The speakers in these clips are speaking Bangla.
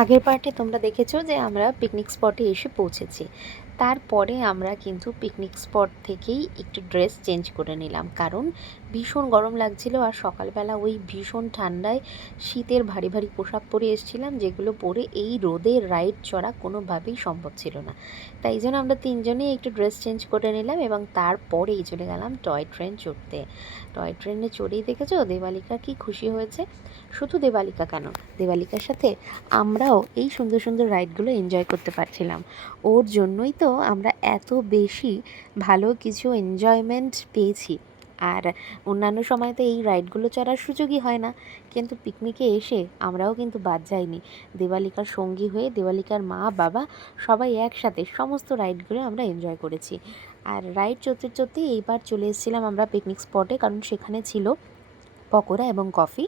আগের পার্টে তোমরা দেখেছো যে আমরা পিকনিক স্পটে এসে পৌঁছেছি। তারপরে আমরা কিন্তু পিকনিক স্পট থেকেই একটু ড্রেস চেঞ্জ করে নিলাম, কারণ ভীষণ গরম লাগছিল আর সকালবেলা ওই ভীষণ ঠান্ডায় শীতের ভারী ভারী পোশাক পরে এসেছিলাম, যেগুলো পরে এই রোদে রাইড চড়া কোনোভাবেই সম্ভব ছিল না। তাই জন্য আমরা তিনজনেই একটু ড্রেস চেঞ্জ করে নিলাম এবং তারপরেই চলে গেলাম টয় ট্রেন চড়তে। টয় ট্রেনে চড়েই দেখেছো দেবালিকা কি খুশি হয়েছে। শুধু দেবালিকা কেন, দেবালিকার সাথে আমরাও এই সুন্দর সুন্দর রাইডগুলো এনজয় করতে পারছিলাম। ওর জন্যই তো আমরা এত বেশি ভালো কিছু এনজয়মেন্ট পেয়েছি। আর অন্যান্য সময় তো এই রাইডগুলো চড়ার সুযোগই হয় না, কিন্তু পিকনিকে এসে আমরাও কিন্তু বাদ যাইনি। দেবালিকার সঙ্গী হয়ে দেবালিকার মা বাবা সবাই একসাথে সমস্ত রাইডগুলো আমরা এনজয় করেছি। আর রাইড চড়তে চড়তে এইবার চলে এসেছিলাম আমরা পিকনিক স্পটে, কারণ সেখানে ছিল পকোড়া এবং কফি।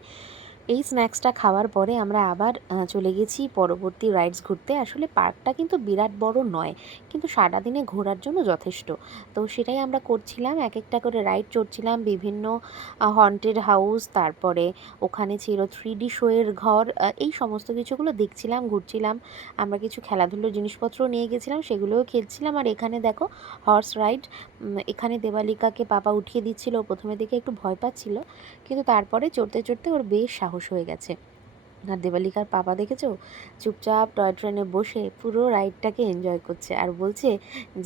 এই স্ন্যাক্সটা খাওয়ার পরে আমরা আবার চলে গেছি পরবর্তী রাইডস ঘুরতে। আসলে পার্কটা কিন্তু বিরাট বড় নয়, কিন্তু সারাদিনে ঘোরার জন্য যথেষ্ট। তো সেটাই আমরা করছিলাম, এক একটা করে রাইড চড়ছিলাম, বিভিন্ন হন্টেড হাউস, তারপরে ওখানে ছিল 3D শোয়ের ঘর, এই সমস্ত কিছুগুলো দেখছিলাম, ঘুরছিলাম। আমরা কিছু খেলাধুলোর জিনিসপত্র নিয়ে গেছিলাম, সেগুলোও খেলছিলাম। আর এখানে দেখো হর্স রাইড, এখানে দেবালিকাকে বাবা উঠিয়ে দিচ্ছিল। প্রথমে দেখে একটু ভয় পাচ্ছিল, কিন্তু তারপরে চড়তে চড়তে ওর বেশ সাহস হয়ে গেছে। আর দেবালিকার পাপা দেখেছো, চুপচাপ টয় ট্রেনে বসে পুরো রাইডটাকে এনজয় করছে আর বলছে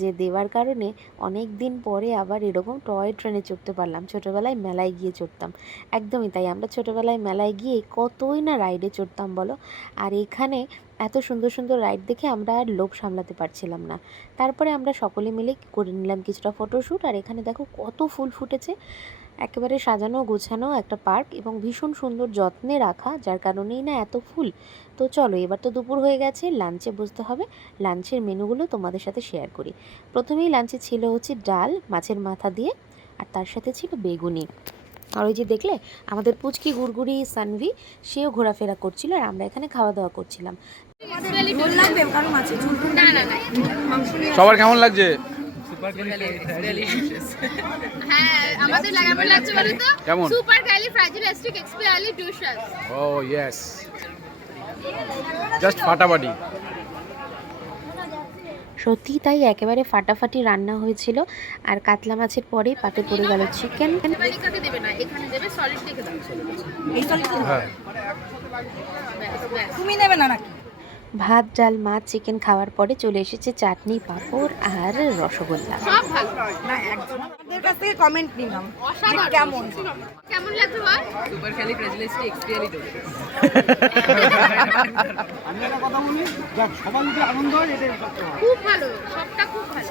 যে দেওয়ার কারণে অনেক দিন পরে আবার এরকম টয় ট্রেনে চড়তে পারলাম। ছোটোবেলায় মেলায় গিয়ে চড়তাম। একদমই তাই, আমরা ছোটোবেলায় মেলায় গিয়ে কতই না রাইডে চড়তাম বলো। আর এখানে এত সুন্দর সুন্দর রাইড দেখে আমরা আর লোভ সামলাতে পারছিলাম না। তারপরে আমরা সকলে মিলে করে নিলাম কিছুটা ফটোশ্যুট। আর এখানে দেখো কত ফুল ফুটেছে, একেবারে সাজানো গোছানো একটা পার্ক এবং ভীষণ সুন্দর যত্নে রাখা, যার কারণেই না এত ফুল। তো চলো, এবার তো দুপুর হয়ে গেছে, লাঞ্চে বসতে হবে। লাঞ্চের মেনুগুলো তোমাদের সাথে শেয়ার করি। প্রথমেই লাঞ্চে ছিল হচ্ছে ডাল মাছের মাথা দিয়ে, আর তার সাথে ছিল বেগুনি। আর ওই যে দেখলে আমাদের পুচকি গুড়গুড়ি সানভি, সেও ঘোরাফেরা করছিল আর আমরা এখানে খাওয়া দাওয়া করছিলাম। সবার কেমন লাগছে? হ্যাঁ, আমাদের কেমন লাগছে বলো তো? কেমন? সুপার ক্যালিফ্রাজিলিস্টিকএক্সপিয়ালিফ্রাঞ্জিলিটিস। ও ইয়েস, জাস্ট ফাটাফাটি। সত্যি তাই, একেবারে ফাটাফাটি রান্না হয়েছিল। আর কাতলা মাছের পরেই পাতে পড়ে গেল চিকেন। দেবালিকাকে দেবে না, এখানে দেবে সলিড দেখে দাও। এই সলিড হ্যাঁ, তুমি নেবে না নাকি? ভাত ডাল মাছ চিকেন খাওয়ার পরে চলে এসেছে চাটনি পাঁপড় আর রসগোল্লা। সব ভালো। না, একজনের কাছ থেকে কমেন্ট নিলাম যে কেমন কেমন লাগছে বল? সুপার ক্যালিফ্রাজিলিস্টিকএক্সপিয়ালিফ্রাঞ্জিলিটিস। আমি একটা কথা বলি, যাক সবার যদি আনন্দ হয় এটাই সবচেয়ে ভালো। খুব ভালো, সবটা খুব ভালো।